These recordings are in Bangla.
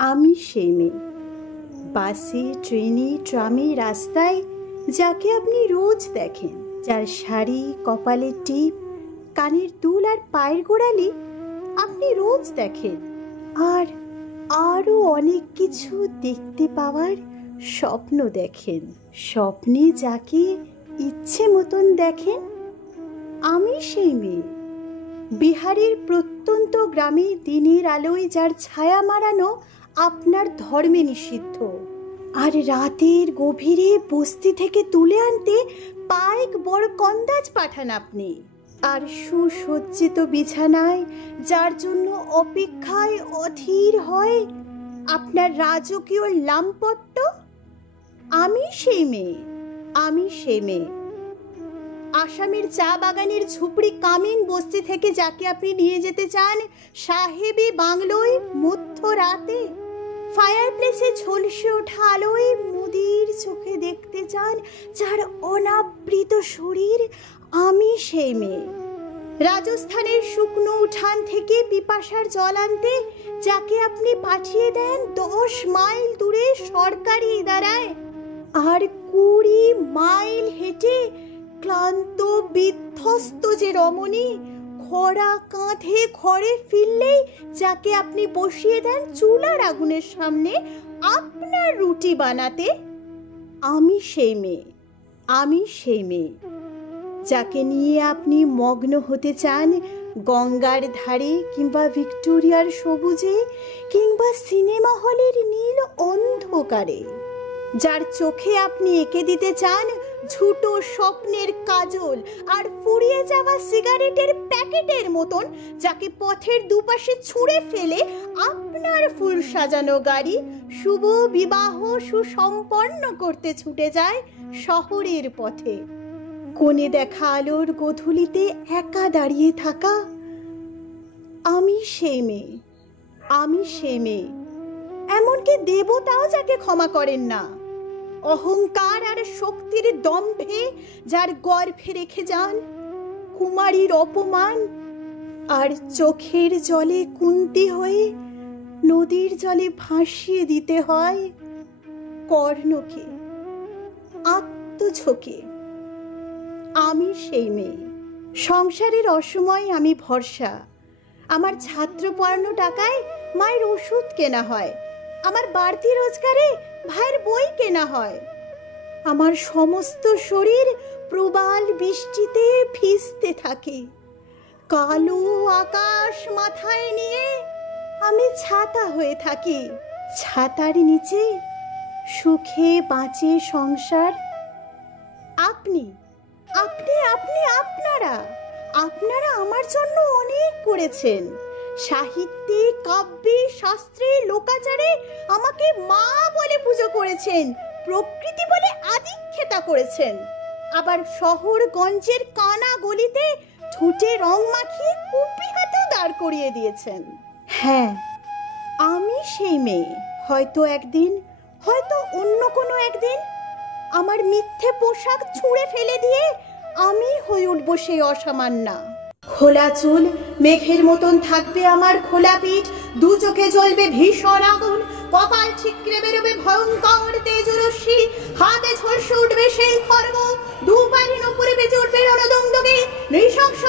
আমি সেই মেয়ে, বাসে, ট্রেনে, ট্রামে, রাস্তায় যাকে আপনি রোজ দেখেন, যার শাড়ি, কপালের টিপ, কানের দুল আর পায়ের গোড়ালি আপনি রোজ দেখেন। আর আরও অনেক কিছু দেখতে পাওয়ার স্বপ্ন দেখেন। স্বপ্নে যাকে ইচ্ছে মতন দেখেন, আমি সেই মেয়ে। বিহারের প্রত্যন্ত গ্রামে দিনের আলোয় যার ছায়া মারানো আপনার ধর্মে নিষিদ্ধ, আর রাতের গভীরে বস্তি থেকে তুলে আনতে পায়েক বড় কন্দাজ পাঠান আপনি। আর সুসজ্জিত বিছানায় যার জন্য অপেক্ষায় অধীর হয় আপনার রাজকীয় লামপট্ট, আমি সেই মেয়ে। আমি সেই মেয়ে। আসামের চা বাগানের ঝুপড়ি কামিন বস্তি থেকে যাকে আপনি নিয়ে যেতে চান সাহেবি বাংলোয় মধ্যরাতে, ফায়ার প্লেসে ঝলসে ওঠা আলোয় মুদির চোখে দেখতে চান যার অনাবৃত শরীর, আমি সেই মেয়ে। রাজস্থানের শুকনো উঠান থেকে পিপাসার জল আনতে যাকে আপনি পাঠিয়ে দেন 10 মাইল দূরে সরকারি ইদারায়, আর 20 মাইল হেঁটে ক্লান্ত বিধ্বস্ত যে রমণী খরা কাঁধে ঘরে ফিরলেই যাকে আপনি বসিয়ে দেন চুলার আগুনের সামনে আপনার রুটি বানাতে, আমি সেই মেয়ে। আমি সেই মেয়ে। যাকে নিয়ে আপনি মগ্ন হতে চান গঙ্গার ধারে, কিংবা ভিক্টোরিয়ার সবুজে, কিংবা সিনেমা হলের নীল অন্ধকারে, যার চোখে আপনি এঁকে দিতে চান ঝুটো স্বপ্নের কাজল আর ফুরিয়ে যাওয়া সিগারেটের প্যাকেটের মতন, যাকে পথের দুপাশে ছুঁড়ে ফেলে আপনার ফুল সাজানো গাড়ি শুভ বিবাহ সুসম্পন্ন করতে ছুটে যায় শহরের পথে। কোণে দেখা আলোর গোধূলিতে একা দাঁড়িয়ে থাকা, আমি সেই মেয়ে। আমি সেই মেয়ে। এমনকি দেবতাও যাকে ক্ষমা করেন না, অহংকার আর শক্তির দম্ভে যার গর্ভে রেখে যান কুমারীর অপমান, আর চোখের জলে কুন্তি হয়ে নদীর জলে ভাসিয়ে দিতে হয় কর্ণকে, আত্মঝোঁকে, আমি সেই মেয়ে। সংসারের অসময়ে আমি ভরসা। আমার ছাত্র পড়ানো টাকায় মায়ের ওষুধ কেনা হয়, আমার বাড়তি রোজগারে ভাইয়ের বই কেনা হয়। আমার সমস্ত শরীর প্রবাল বৃষ্টিতে ভিজতে থাকে। কালো আকাশ মাথায় নিয়ে আমি ছাতা হয়ে থাকি। ছাতার নিচে সুখে বাঁচে সংসার। আপনি আপনি আপনি আপনারা আপনারা আমার জন্য অনেক করেছেন। সাহিত্যে, কাব্যে, শাস্ত্রে, লোকাচারে আমাকে মা বলে পুজো করেছেন, প্রকৃতি বলে আদিক্ষেতা করেছেন। আবার শহর গঞ্জের কানা গলিতে ঠোঁটে রং মাখিয়ে কুপি হাতেও দাঁড় করিয়ে দিয়েছেন। হ্যাঁ, আমি সেই মেয়ে। হয়তো একদিন, হয়তো অন্য কোনো একদিন আমার মিথ্যে পোশাক ছুঁড়ে ফেলে দিয়ে আমি হয়ে উঠব সেই অসামান্যা। খোলা চুল মেঘের মতন থাকবে আমার খোলা পিঠ, দু চোখে জ্বলবে ভীষণ আগুন, কপাল ঠিকরে বেরোবে ভয়ঙ্কর তেজরশ্মি, হাতে ঝলসে উঠবে সেই খর্গ, দু পায়ের উপরে বেজে উঠবে রণদণ্ডকে, নৃশংস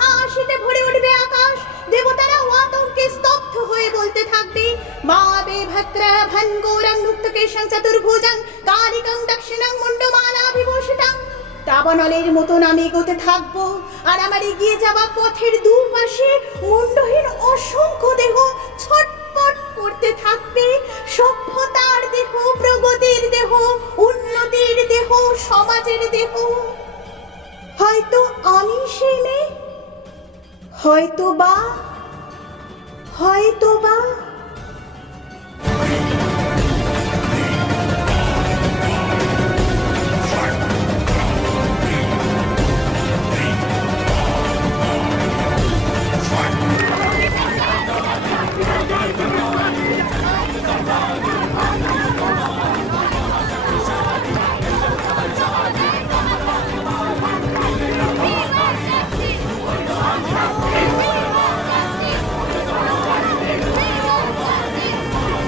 হাসিতে ভরে উঠবে আকাশ। দেবতারা আতঙ্কে স্তব্ধ হয়ে বলতে থাকবে, মা বেভদ্রা ভঙ্গোরং মুক্তকেশং চতুর্ভুজং কালিকং দক্ষিণং মুন্ডমালা বিভূষিতং। দাবানলের মতন আমি এগোতে থাকবো, আর আমার এগিয়ে যাওয়া পথের দুপাশে মুন্ডহীন অসংখ্য দেহ ছটপট করতে থাকবে। সভ্যতার দেহ, প্রগতির দেহ, উন্নতির দেহ, সমাজের দেহ। হয়তো আমি সেই মেয়ে, হয়তো বা